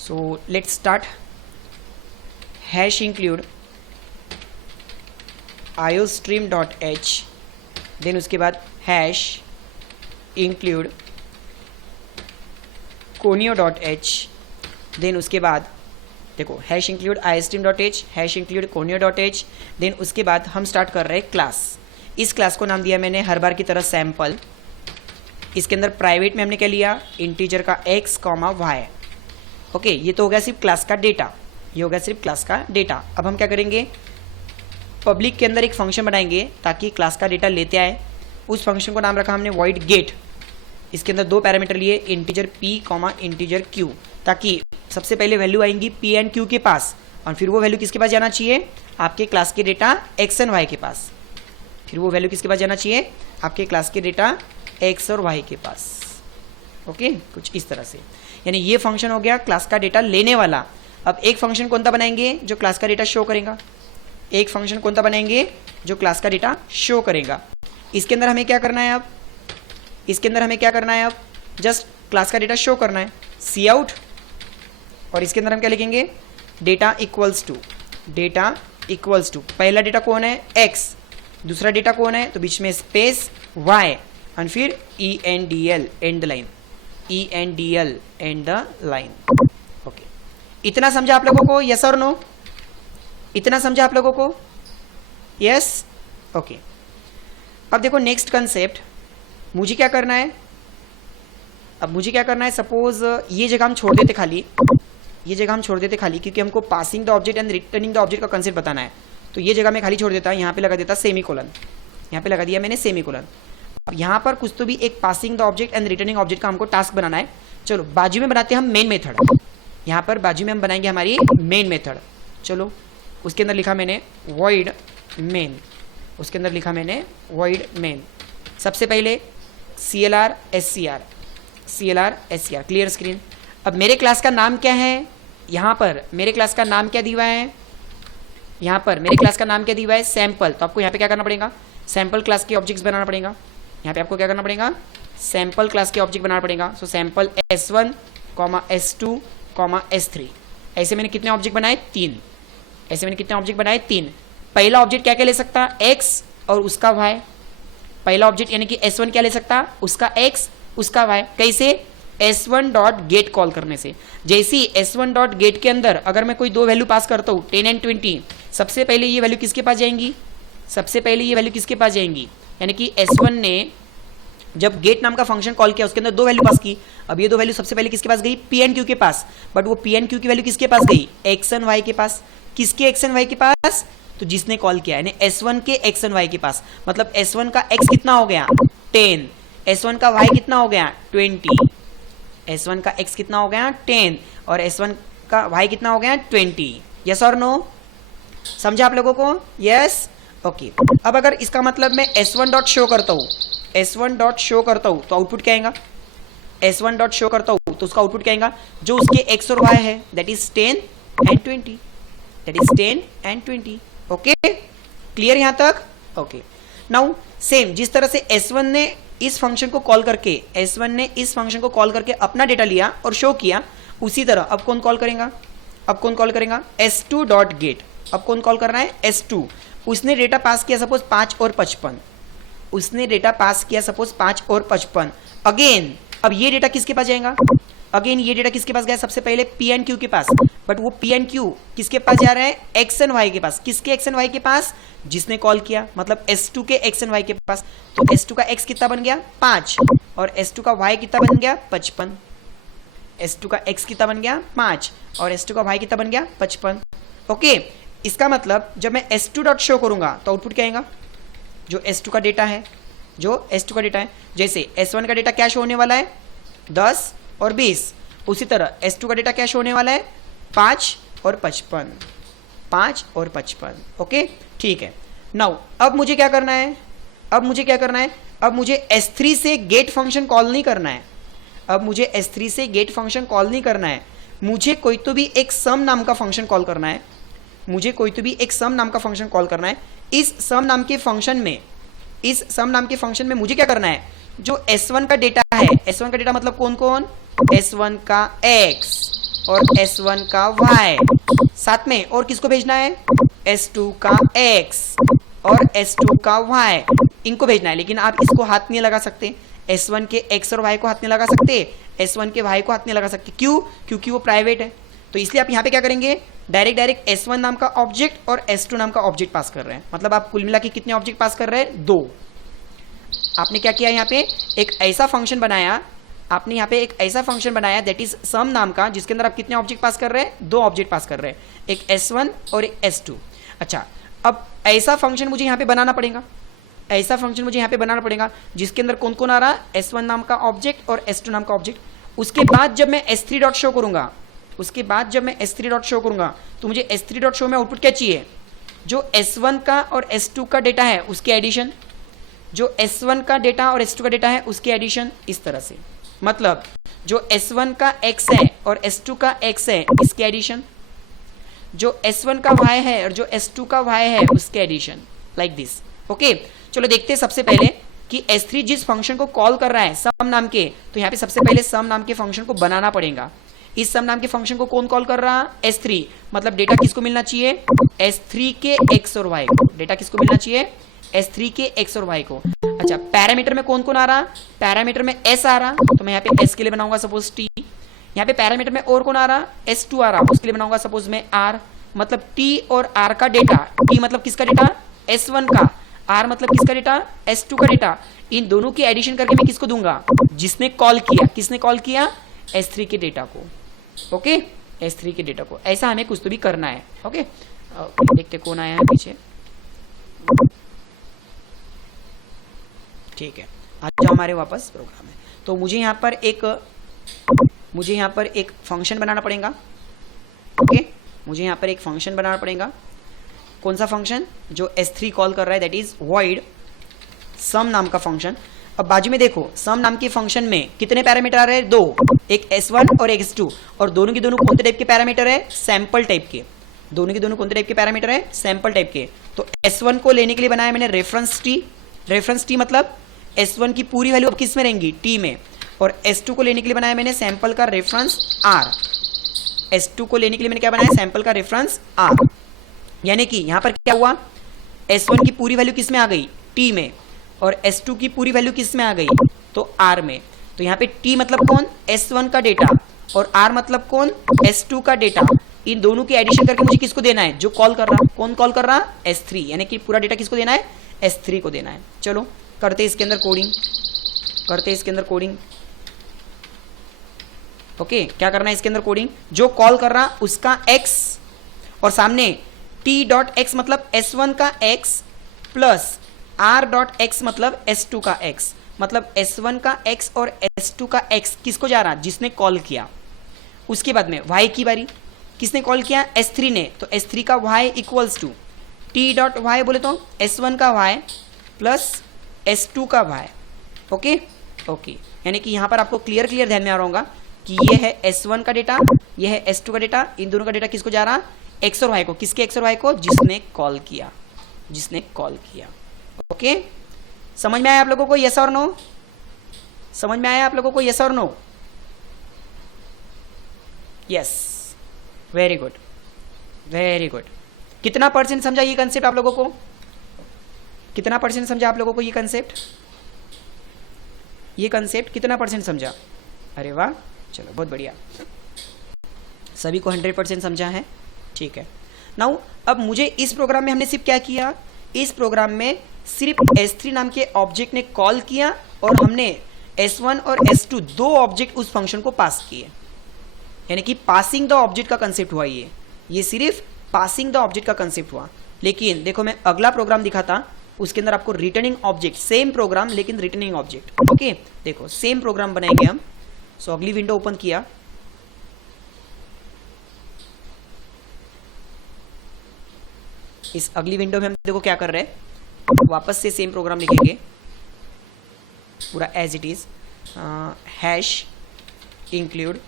So let's start. Hash include iostream.h, then उसके बाद hash include conio.h, then उसके बाद देखो hash include iostream.h, hash include conio.h, then उसके बाद हम स्टार्ट कर रहे हैं क्लास. इस क्लास को नाम दिया मैंने हर बार की तरह सैम्पल. इसके अंदर प्राइवेट में हमने क्या लिया, इंटीजर का x, y. ओके, ये तो हो गया सिर्फ क्लास का डेटा, ये हो गया सिर्फ क्लास का डेटा. अब हम क्या करेंगे, पब्लिक के अंदर एक फंक्शन बनाएंगे ताकि क्लास का डेटा लेते आए. उस फंक्शन को नाम रखा हमने void get. इसके अंदर 2 पैरामीटर लिए, इंटीजर p, इंटीजर q, ताकि सबसे पहले वैल्यू आएंगी p एंड q के पास और फिर वो वैल्यू किसके पास जाना चाहिए, आपके क्लास के डेटा x एंड y के पास. फिर वो वैल्यू किसके पास जाना चाहिए, आपके क्लास के डेटा x और y के पास. ओके, कुछ इस तरह से. यानी ये फंक्शन हो गया क्लास का डेटा लेने वाला. अब एक फंक्शन कौन सा बनाएंगे जो क्लास का डेटा शो करेगा, एक फंक्शन कौन सा बनाएंगे जो क्लास का डेटा शो करेगा. इसके अंदर हमें क्या करना है, अब इसके अंदर हमें क्या करना है, अब जस्ट क्लास का डेटा शो करना है, सी आउट. और इसके अंदर हम क्या लिखेंगे, डेटा इक्वल्स टू पहला डेटा कौन है x, दूसरा डेटा कौन है, तो बीच में स्पेस y और फिर ENDL and the line, ENDL and the line. Okay, इतना समझा आप लोगों को, यस और नो? इतना समझा आप लोगों को, यस? ओके. अब देखो नेक्स्ट कंसेप्ट, मुझे क्या करना है, अब मुझे क्या करना है, सपोज ये जगह हम छोड़ देते खाली, ये जगह हम छोड़ देते खाली, क्योंकि हमको passing the object and returning the object का कंसेप्ट बताना है. तो ये जगह मैं खाली छोड़ देता, यहाँ पे लगा देता सेमीकोलन, यहाँ पे लगा दिया मैंने सेमीकोलन. अब यहाँ पर कुछ तो भी एक passing the object and returning object का हमको टास्क बनाना है. चलो बाजू में बनाते हैं हम मेन मेथड, यहाँ पर बाजू में हम बनाएंगे हमारी मेन मेथड. चलो उसके अंदर लिखा मैंने void main, उसके अंदर लिखा मैंने void main. सबसे पहले CLR SCR, क्लियर स्क्रीन. अब मेरे क्लास का नाम क्या है, यहाँ पर मेरे क्लास का नाम क्या दिया है, यहाँ पर मेरे क्लास का नाम क्या दिया है, सैम्पल. तो आपको यहाँ पे क्या करना पड़ेगा, सैम्पल क्लास के ऑब्जेक्ट्स बनाना पड़ेगा. यहाँ पे आपको क्या करना पड़ेगा, सैम्पल क्लास के ऑब्जेक्ट बनाना पड़ेगा. सो सैम्पल S1, S2, S3. ऐसे मैंने कितने ऑब्जेक्ट बनाए, 3. ऐसे मैंने कितने ऑब्जेक्ट बनाए, 3. पहला ऑब्जेक्ट क्या क्या ले सकता, x और उसका y. पहला ऑब्जेक्ट यानी कि S1 क्या ले सकता, उसका x उसका y. कैसे, S1 डॉट गेट कॉल करने से. जैसे ही S1 डॉट गेट के अंदर अगर मैं कोई 2 वैल्यू पास करता हूँ 10 एंड 20, सबसे पहले ये वैल्यू किसके पास जाएंगी, सबसे पहले ये वैल्यू किसके पास जाएंगी, यानी कि S1 ने जब गेट नाम का फंक्शन कॉल किया उसके अंदर 2 वैल्यू पास की. अब ये 2 वैल्यू सबसे पहले किसके पास गई, P एंड Q के पास. बट वो P एंड Q की वैल्यू किसके पास गई, x एंड y के पास. किसके x एंड y के पास, तो जिसने कॉल किया यानी S1 के x एंड y के पास. मतलब S1 का x कितना हो गया, 10. S1 का y कितना हो गया, 20. S1 का x कितना हो गया, 10 और S1 का y कितना हो गया, 20. यस और नो? समझा आप लोगों को, यस? ओके. अब अगर इसका मतलब मैं S1 डॉट शो करता हूँ, S1 डॉट शो करता हूँ तो आउटपुट क्या आएगा, S1 डॉट शो करता हूँ तो उसका आउटपुट क्या आएगा, जो उसके x और y है, that is 10 and 20, that is 10 and 20. Okay, clear यहां तक? ओके. नाउ सेम जिस तरह से S1 ने इस फंक्शन को कॉल करके, S1 ने इस फंक्शन को कॉल करके अपना डेटा लिया और शो किया, उसी तरह अब कौन कॉल करेगा, अब कौन कॉल करेगा, S2 डॉट गेट. अब कौन कॉल करना है, S2. उसने डेटा पास किया सपोज 5 और 55, उसने डेटा पास किया सपोज 5 और 55. अगेन अब ये डेटा किसके पास जाएगा, अगेन ये डेटा किसके पास गया, सबसे पहले P एंड Q के पास. बट वो P एंड Q किसके पास जा रहा है, X एंड Y के पास. किसके X एंड Y के पास, जिसने कॉल किया, मतलब S2 के X एंड Y के पास. तो S2 का X कितना बन गया, 5 और S2 का Y कितना बन गया, 55. S2 का X कितना बन गया, 5 और S2 का Y कितना बन गया, 55. ओके, इसका मतलब जब मैं S2 डॉट शो करूंगा तो आउटपुट क्या आएगा, जो S2 का डेटा है, जो S2 का डेटा है. जैसे S1 का डेटा क्या शो होने वाला है, 10 और 20. उसी तरह S2 का डेटा क्या शो होने वाला है, 5 और 55, 5 और 55. ओके, ठीक है. नाउ अब मुझे क्या करना है, अब मुझे क्या करना है, अब मुझे S3 से गेट फंक्शन कॉल नहीं करना है. अब मुझे S3 से गेट फंक्शन कॉल नहीं करना है. मुझे कोई तो भी एक सम नाम का फंक्शन कॉल करना है. मुझे कोई तो भी एक सम नाम का फंक्शन कॉल करना है. इस सम नाम के फंक्शन में, इस सम नाम के फंक्शन में मुझे क्या करना है, जो S1 का डेटा है, S1 का डेटा मतलब कौन कौन, S1 का X, और S1 का Y, साथ में और किसको भेजना है, S2 का X और S2 का Y, इनको भेजना है। लेकिन आप इसको हाथ नहीं लगा सकते, S1 के X और Y को हाथ नहीं लगा सकते, S1 के Y को हाथ नहीं लगा सकते। क्यों? क्योंकि वो प्राइवेट है। तो इसलिए आप यहाँ पे क्या करेंगे, डायरेक्ट S1 नाम का ऑब्जेक्ट और S2 नाम का ऑब्जेक्ट पास कर रहे हैं। मतलब आप कुल मिला के कितने ऑब्जेक्ट पास कर रहे हैं, 2। आपने क्या किया, यहाँ पे एक ऐसा फंक्शन बनाया, आपने यहाँ पे एक ऐसा फंक्शन बनाया दैट इज सम नाम का, जिसके अंदर आप कितने ऑब्जेक्ट पास कर रहे हैं, 2 ऑब्जेक्ट पास कर रहे हैं, एक S1 और एक S2। अच्छा, अब ऐसा फंक्शन मुझे यहाँ पे बनाना पड़ेगा, ऐसा फंक्शन मुझे यहाँ पे बनाना पड़ेगा जिसके अंदर कौन कौन आ रहा है, S1 नाम का ऑब्जेक्ट और S2 नाम का ऑब्जेक्ट। उसके बाद जब मैं S3 डॉट शो करूंगा, उसके बाद जब मैं S3 डॉट शो करूंगा तो मुझे S3 डॉट शो में आउटपुट क्या चाहिए, जो S1 का और S2 का डेटा है उसके एडिशन, जो S1 का डेटा और S2 का डेटा है उसके एडिशन, इस तरह से। मतलब जो S1 का X है और S2 का X है इसके एडिशन, जो S1 का Y है और जो S2 का Y है उसके एडिशन, लाइक दिस। ओके, चलो देखते हैं सबसे पहले कि S3 जिस फंक्शन को कॉल कर रहा है सम नाम के, तो यहाँ पे सबसे पहले सम नाम के फंक्शन को बनाना पड़ेगा। इस सम नाम के फंक्शन को कौन कॉल कर रहा है, S3। मतलब डेटा किसको मिलना चाहिए, S3 के X और Y को। डेटा किसको मिलना चाहिए, S3 के X और Y को। अच्छा, पैरामीटर में कौन कौन आ रहा, पैरामीटर में S आ रहा, तो मैं यहाँ पे S के लिए बनाऊंगा सपोज T। यहाँ पे पैरामीटर में और कौन आ रहा, S2 आ रहा, उसके लिए बनाऊंगा सपोज मैं R। मतलब T और R का डेटा, T मतलब किसका डेटा, S1 का, R मतलब किसका डेटा, S2 का डेटा, इन दोनों की एडिशन करके मैं किसको दूंगा, जिसने कॉल किया, किसने कॉल किया, S3 के डेटा को। ओके, S3 के डेटा को। ऐसा हमें कुछ तो भी करना है। ओके, देखते कौन आया है पीछे। ठीक है, आ जाओ हमारे वापस प्रोग्राम में। तो मुझे यहाँ पर एक फंक्शन बनाना पड़ेगा। ओके, मुझे यहाँ पर एक फंक्शन बनाना पड़ेगा। कौन सा फंक्शन, जो S3 कॉल कर रहा है, दैट इज वॉइड सम नाम का फंक्शन। अब बाजू में देखो, सम नाम के फंक्शन में कितने पैरामीटर आ रहे हैं, 2, एक S1 और एक S2, और दोनों के दोनों कौन से टाइप के पैरामीटर है, सैंपल टाइप के। दोनों के दोनों कौन से टाइप के पैरामीटर है, सैंपल टाइप के। तो S1 को लेने के लिए बनाया मैंने रेफरेंस टी। रेफरेंस टी मतलब S1 की पूरी वैल्यू अब किस में रहेंगी, T में। और S2 को लेने के लिए बनाया मैंने सैंपल का रेफरेंस R। S2 को लेने के लिए मैंने क्या बनाया, सैंपल का रेफरेंस R। यानी कि यहां पर क्या हुआ, S1 की पूरी वैल्यू किस में आ गई, T में, और S2 की पूरी वैल्यू किस में आ गई, तो R में। तो यहाँ पे T मतलब कौन, S1 का डेटा, और R मतलब कौन, S2 का डेटा। इन दोनों की एडिशन करके मुझे किसको देना है, जो कॉल कर रहा, कौन कॉल कर रहा, S3। यानी कि पूरा डेटा किसको देना है, S3 को देना है। चलो करते इसके अंदर कोडिंग, करते इसके अंदर कोडिंग। ओके, क्या करना है इसके अंदर कोडिंग, जो कॉल कर रहा उसका X और सामने T डॉट X मतलब S1 का X plus R dot X मतलब S2 का X। मतलब S1 का X और S2 का X किसको जा रहा, जिसने कॉल किया। उसके बाद में Y की बारी, किसने कॉल किया, S3 ने। तो S3 का Y equals to T dot Y बोले तो S1 का Y प्लस S2 का Y। ओके ओके, यानी कि यहाँ पर आपको क्लियर ध्यान में आ रहा होगा कि ये है S1 का डेटा, ये है S2 का डेटा। इन दोनों का डेटा किसको जा रहा, X और Y को। किसके X और Y को, जिसने कॉल किया, जिसने कॉल किया। ओके, समझ में आया आप लोगों को, यस और नो, समझ में आया आप लोगों को, यस और no, yes, very good very good. कितना परसेंट समझा ये कंसेप्ट आप लोगों को, कितना परसेंट समझा आप लोगों को ये कंसेप्ट, ये कंसेप्ट कितना परसेंट समझा, अरे वाह, चलो बहुत बढ़िया, सभी को 100% समझा है। ठीक है, नाउ अब मुझे इस प्रोग्राम में हमने सिर्फ क्या किया, इस प्रोग्राम में सिर्फ S3 नाम के ऑब्जेक्ट ने कॉल किया और हमने S1 और S2 दो ऑब्जेक्ट उस फंक्शन को पास किए। यानी कि पासिंग द ऑब्जेक्ट का कंसेप्ट हुआ, ये सिर्फ पासिंग द ऑब्जेक्ट का कंसेप्ट हुआ। लेकिन देखो मैं अगला प्रोग्राम दिखाता, उसके अंदर आपको रिटर्निंग ऑब्जेक्ट, सेम प्रोग्राम लेकिन रिटर्निंग ऑब्जेक्ट। ओके, देखो सेम प्रोग्राम बनाएंगे हम। सो अगली विंडो ओपन किया, इस अगली विंडो में हम देखो क्या कर रहे हैं, वापस से सेम प्रोग्राम लिखेंगे पूरा as it is, hash include